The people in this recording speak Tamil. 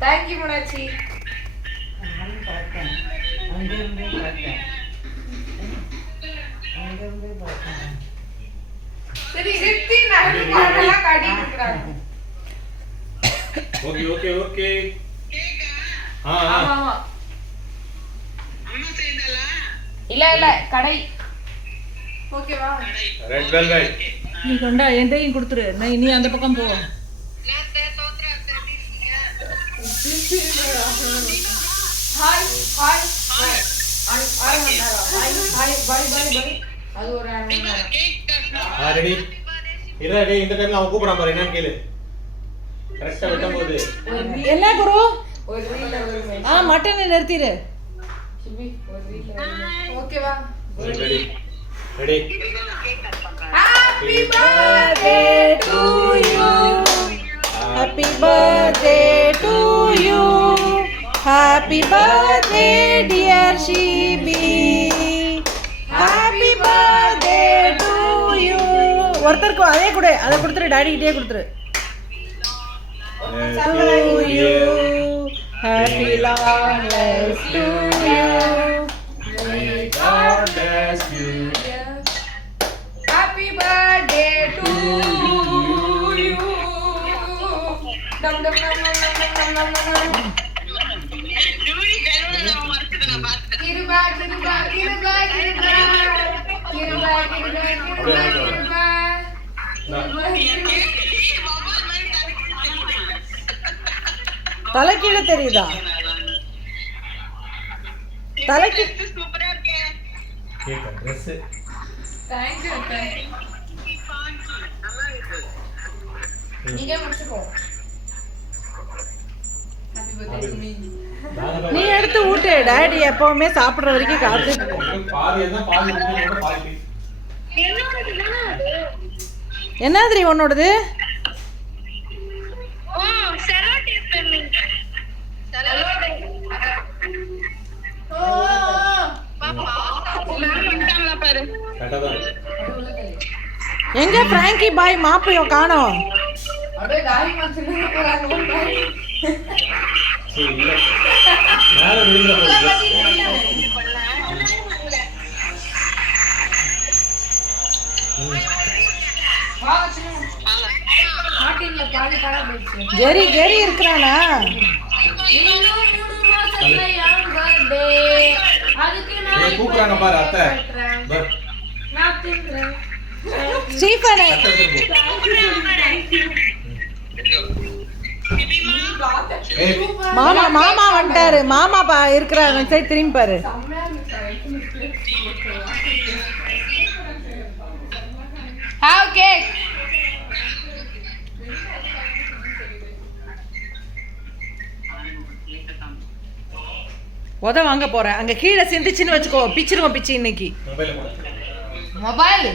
Thank you, Munachi. Okay. இல்ல கடை. ஓகேவா? Red velvet. நீ கொண்டா என்கிட்டயும் கொடுத்துரு. நீ அந்த பக்கம் போ. Hi. Bye. அது ஒரு ரெடி இல்ல டேய் இந்த டைம்ல அவன் கூப்பிடாம பாரு என்னன்னு கேளு கரெக்ட்டா வெட்டும் போது என்ன குரு ஒரு ரீல்ல வருமே மட்டன் நிறுத்திரு சுபி ஒரு ரீல்ல ஓகேவா ready Happy birthday to you. Happy birthday to you. Happy birthday dear Shibi. Happy birthday to you. ஒருத்தருக்கு அதே கூட அதை கொடுத்துரு டாடி கிட்டே கொடுத்துரு to you. Happy long life to you. May God bless you. Happy birthday to you. Dum. Kiruba. தலைக்கீழ தெரியுதா தலைக்கு சூப்பரா இருக்கே கேக்க Dress Thank you. நீங்க முடிச்சுக்கோ Happy birthday to me. நீ எடுத்து ஊட்டு டாடி எப்பவுமே சாப்பிடுற வரைக்கும் காத்துட்டு என்னதுரி உன்னோடது எங்க பிராங்கி பாய் மாப்பிளைய காணோம் அப்படியே காய் மாத்திட்டு போறாங்க மேல விழுந்துற ஜெரி இருக்கிறானா கூப்பிடுறாங்க பாரு அத்தை ஸ்டீஃபன் மாமா வந்துட்டாரு மாமா இருக்கிறாரு சரி திரும்பி பாரு வாங்க போறேன் அங்க கீழே சிந்திச்சுன்னு வச்சுக்கோ பிச்சிருவோம் பிச்சு இன்னைக்கு மொபைல்